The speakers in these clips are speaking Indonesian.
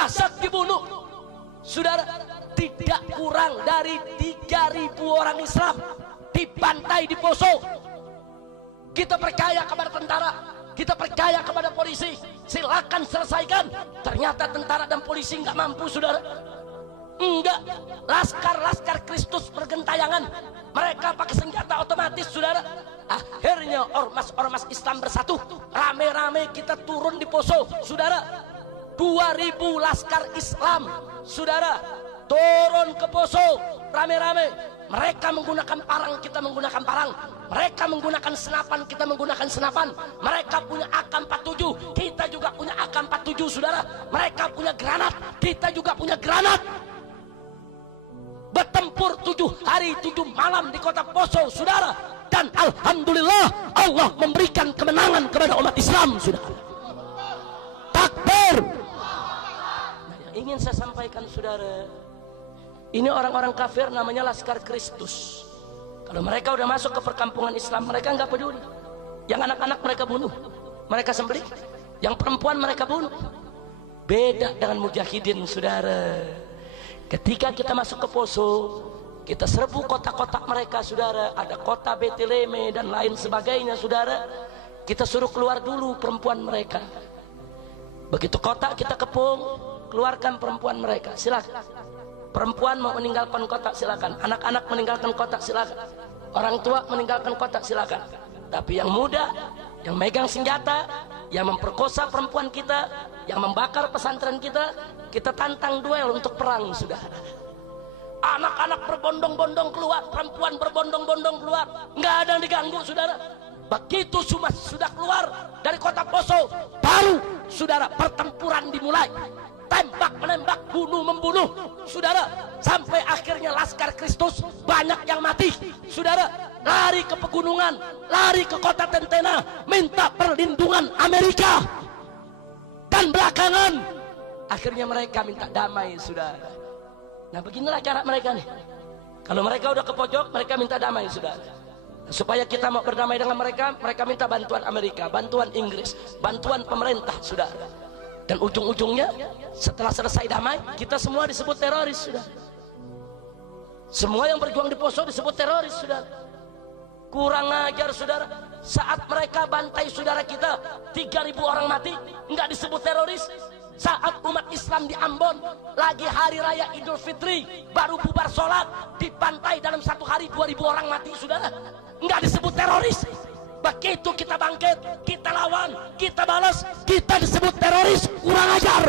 jasad dibunuh. Saudara, tidak kurang dari 3.000 orang Islam dibantai di Poso. Kita percaya kepada tentara, kita percaya kepada polisi, silakan selesaikan. Ternyata tentara dan polisi nggak mampu, saudara. Enggak, laskar Kristus bergentayangan, mereka pakai senjata otomatis, saudara. Akhirnya ormas Islam bersatu, rame-rame kita turun di Poso, saudara. 2.000 laskar Islam, saudara, turun ke Poso, rame-rame. Mereka menggunakan parang, kita menggunakan parang. Mereka menggunakan senapan, kita menggunakan senapan. Mereka punya AK-47, kita juga punya AK-47, saudara. Mereka punya granat, kita juga punya granat. Bertempur 7 hari 7 malam di kota Poso, saudara. Dan alhamdulillah Allah memberikan kemenangan kepada umat Islam, saudara. Takbir. Nah, yang ingin saya sampaikan, saudara, ini orang-orang kafir namanya Laskar Kristus. Kalau mereka udah masuk ke perkampungan Islam, mereka nggak peduli. Yang anak-anak mereka bunuh, mereka sembelih. Yang perempuan mereka bunuh. Beda dengan mujahidin, saudara. Ketika kita masuk ke Poso, kita serbu kota-kota mereka, saudara. Ada kota Beteleme dan lain sebagainya, saudara. Kita suruh keluar dulu perempuan mereka. Begitu kota kita kepung, keluarkan perempuan mereka, silakan. Perempuan mau meninggalkan kota, silakan. Anak-anak meninggalkan kota, silakan. Orang tua meninggalkan kota, silakan. Tapi yang muda, yang megang senjata, yang memperkosa perempuan kita, yang membakar pesantren kita tantang duel untuk perang, saudara. Anak-anak berbondong-bondong keluar, perempuan berbondong-bondong keluar, nggak ada yang diganggu, saudara. Begitu sudah keluar dari kota Poso, baru, saudara, pertempuran dimulai. Tembak menembak, bunuh membunuh, saudara, sampai akhirnya Laskar Kristus banyak yang mati, saudara. Lari ke pegunungan, lari ke kota Tentena, minta perlindungan Amerika. Dan belakangan akhirnya mereka minta damai, saudara. Nah, beginilah cara mereka nih. Kalau mereka udah ke pojok, mereka minta damai, saudara. Supaya kita mau berdamai dengan mereka, mereka minta bantuan Amerika, bantuan Inggris, bantuan pemerintah, saudara. Dan ujung-ujungnya setelah selesai damai, kita semua disebut teroris, sudah. Semua yang berjuang di Poso disebut teroris, sudah. Kurang ajar, saudara. Saat mereka bantai saudara kita, 3.000 orang mati, nggak disebut teroris. Saat umat Islam di Ambon lagi hari raya Idul Fitri, baru bubar sholat, dibantai dalam satu hari 2.000 orang mati, saudara, nggak disebut teroris. Begitu kita bangkit, kita lawan, kita balas, kita disebut teroris. Kurang ajar.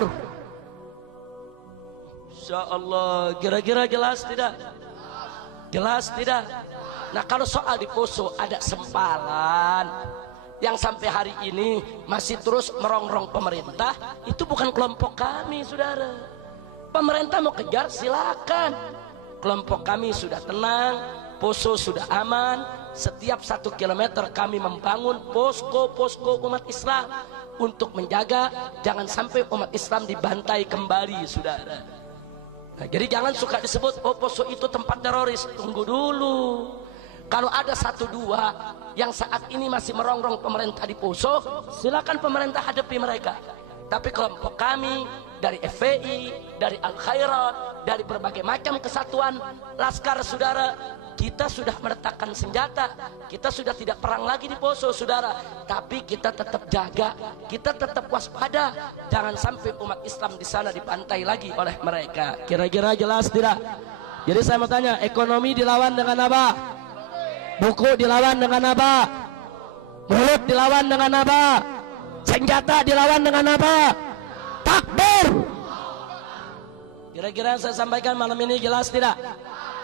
Insya Allah, kira-kira jelas tidak? Jelas tidak? Nah, kalau soal di Poso ada sempalan yang sampai hari ini masih terus merongrong pemerintah, itu bukan kelompok kami, saudara. Pemerintah mau kejar, silakan. Kelompok kami sudah tenang, Poso sudah aman. Setiap 1 kilometer kami membangun posko-posko umat Islam untuk menjaga jangan sampai umat Islam dibantai kembali, saudara. Nah, jadi jangan suka disebut, oh Poso itu tempat teroris. Tunggu dulu. Kalau ada 1-2 yang saat ini masih merongrong pemerintah di Poso, silakan pemerintah hadapi mereka. Tapi kelompok kami dari FPI, dari Al-Khairat, dari berbagai macam kesatuan laskar, saudara, kita sudah meletakkan senjata, kita sudah tidak perang lagi di Poso, saudara. Tapi kita tetap jaga, kita tetap waspada, jangan sampai umat Islam di sana dibantai lagi oleh mereka. Kira-kira jelas tidak? Jadi saya mau tanya, ekonomi dilawan dengan apa? Buku dilawan dengan apa? Mulut dilawan dengan apa? Senjata dilawan dengan apa? Takbir. Kira-kira yang saya sampaikan malam ini jelas tidak?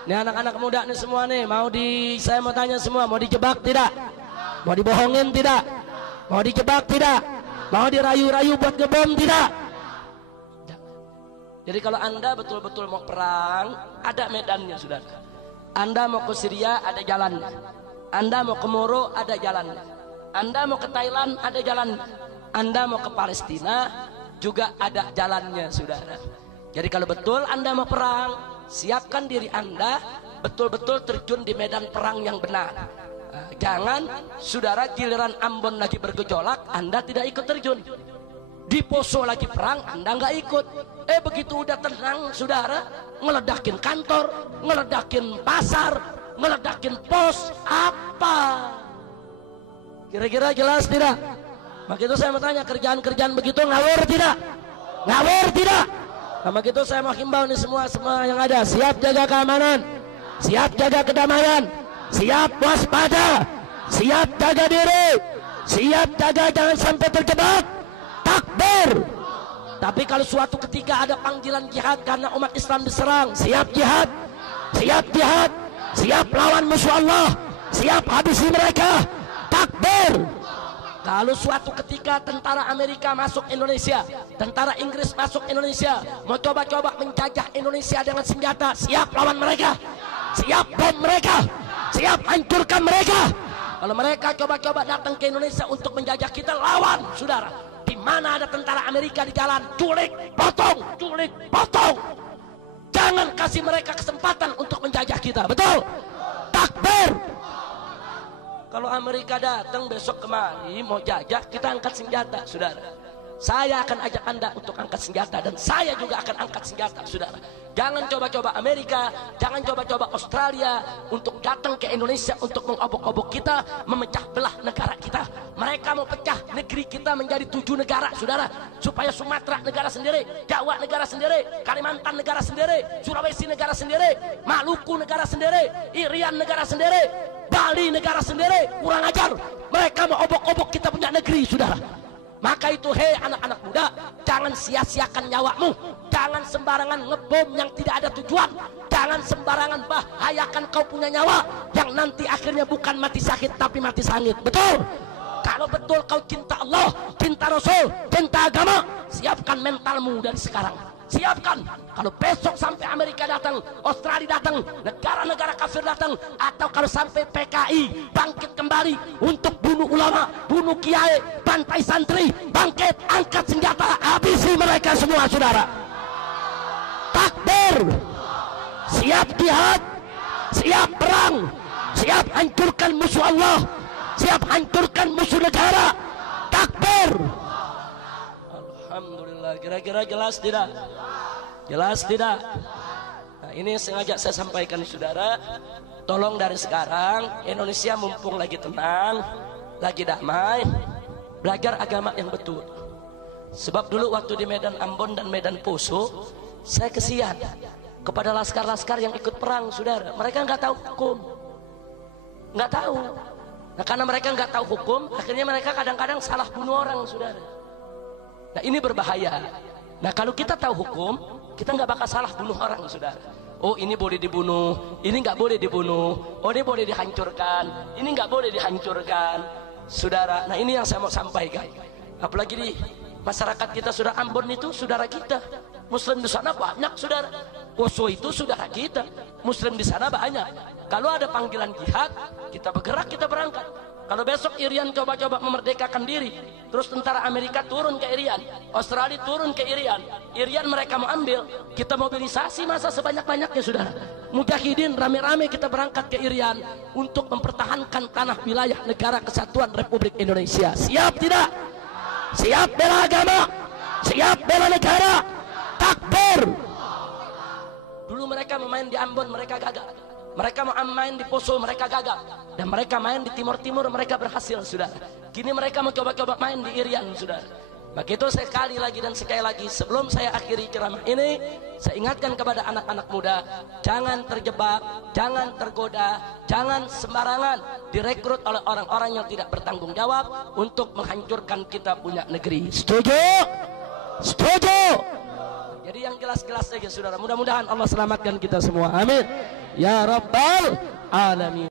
Ini anak-anak muda nih semua nih, saya mau tanya semua, mau dijebak tidak? Mau dibohongin tidak? Mau dijebak tidak? Mau dirayu-rayu buat ngebom tidak? Jadi kalau Anda betul-betul mau perang, ada medannya, saudara. Anda mau ke Syria, ada jalannya. Anda mau ke Moro, ada jalannya. Anda mau ke Thailand, ada jalannya. Anda mau ke Palestina, juga ada jalannya, saudara. Jadi kalau betul Anda mau perang, siapkan diri Anda betul-betul terjun di medan perang yang benar. Jangan, saudara, giliran Ambon lagi bergejolak, Anda tidak ikut terjun. Di Poso lagi perang, Anda nggak ikut. Begitu udah tenang, saudara, ngeledakin kantor, ngeledakin pasar, ngeledakin pos, apa? Kira-kira jelas tidak? Maka itu saya mau tanya, kerjaan-kerjaan begitu ngawur tidak? Ngawur tidak? Maka itu saya mau himbau nih semua yang ada, siap jaga keamanan, siap jaga kedamaian, siap waspada, siap jaga diri, siap jaga jangan sampai terjebak. Takbir. Tapi kalau suatu ketika ada panggilan jihad karena umat Islam diserang, siap jihad, siap jihad, siap lawan musuh Allah, siap habisi mereka. Takbir. Kalau suatu ketika tentara Amerika masuk Indonesia, tentara Inggris masuk Indonesia, mau coba-coba menjajah Indonesia dengan senjata, siap lawan mereka, siap bom mereka, siap hancurkan mereka. Kalau mereka coba-coba datang ke Indonesia untuk menjajah kita, lawan, saudara. Di mana ada tentara Amerika di jalan, culik, potong, culik, potong. Jangan kasih mereka kesempatan untuk menjajah kita, betul? Takbir. Kalau Amerika datang besok kemari mau jajah, kita angkat senjata, saudara. Saya akan ajak Anda untuk angkat senjata, dan saya juga akan angkat senjata, saudara. Jangan coba-coba Amerika, jangan coba-coba Australia untuk datang ke Indonesia untuk mengobok-obok kita, memecah belah negara kita. Mereka mau pecah negeri kita menjadi 7 negara, saudara, supaya Sumatera negara sendiri, Jawa negara sendiri, Kalimantan negara sendiri, Sulawesi negara sendiri, Maluku negara sendiri, Irian negara sendiri, Bali negara sendiri. Kurang ajar, mereka mau obok-obok kita punya negeri, saudara. Maka itu, hei anak-anak muda, jangan sia-siakan nyawamu, jangan sembarangan ngebom yang tidak ada tujuan, jangan sembarangan bahayakan kau punya nyawa yang nanti akhirnya bukan mati sakit tapi mati sangit. Betul? Kalau betul kau cinta Allah, cinta Rasul, cinta agama, siapkan mentalmu dari sekarang. Siapkan. Kalau besok sampai Amerika datang, Australia datang, negara-negara kafir datang, atau kalau sampai PKI bangkit kembali untuk bunuh ulama, bunuh kiai, bantai santri, bangkit, angkat senjata, habisi mereka semua, saudara. Takbir. Siap jihad, siap perang, siap hancurkan musuh Allah, siap hancurkan musuh negara. Takbir. Alhamdulillah. Kira-kira jelas tidak? Jelas tidak? Nah, ini sengaja saya sampaikan, saudara. Tolong dari sekarang, Indonesia mumpung lagi tenang, lagi damai, belajar agama yang betul. Sebab dulu waktu di Medan Ambon dan Medan Poso, saya kesian kepada laskar-laskar yang ikut perang, saudara. Mereka nggak tahu hukum, nggak tahu. Nah, karena mereka nggak tahu hukum, akhirnya mereka kadang-kadang salah bunuh orang, saudara. Nah, ini berbahaya. Nah, kalau kita tahu hukum, kita nggak bakal salah bunuh orang, saudara. Oh, ini boleh dibunuh, ini nggak boleh dibunuh. Oh, ini boleh dihancurkan, ini nggak boleh dihancurkan, saudara. Nah, ini yang saya mau sampaikan. Apalagi di masyarakat kita, saudara, Ambon itu saudara kita, Muslim di sana banyak, saudara. Poso itu saudara kita, Muslim di sana banyak. Kalau ada panggilan jihad, kita bergerak, kita berangkat. Kalau besok Irian coba-coba memerdekakan diri, terus tentara Amerika turun ke Irian, Australia turun ke Irian, Irian mereka mau ambil, kita mobilisasi masa sebanyak-banyaknya, saudara. Mujahidin rame-rame kita berangkat ke Irian untuk mempertahankan tanah wilayah negara kesatuan Republik Indonesia. Siap tidak? Siap bela agama, siap bela negara. Takbir. Dulu mereka memain di Ambon, mereka gagal. Mereka mau main di Poso, mereka gagal. Dan mereka main di Timur-Timur, mereka berhasil, saudara. Kini mereka mau coba-coba main di Irian, saudara. Maka itu sekali lagi dan sekali lagi, sebelum saya akhiri ceramah ini, saya ingatkan kepada anak-anak muda, jangan terjebak, jangan tergoda, jangan sembarangan direkrut oleh orang-orang yang tidak bertanggung jawab untuk menghancurkan kita punya negeri. Setuju? Setuju? Jadi yang jelas-jelas saja, saudara. Mudah-mudahan Allah selamatkan kita semua. Amin. Ya Rabbal Alamin.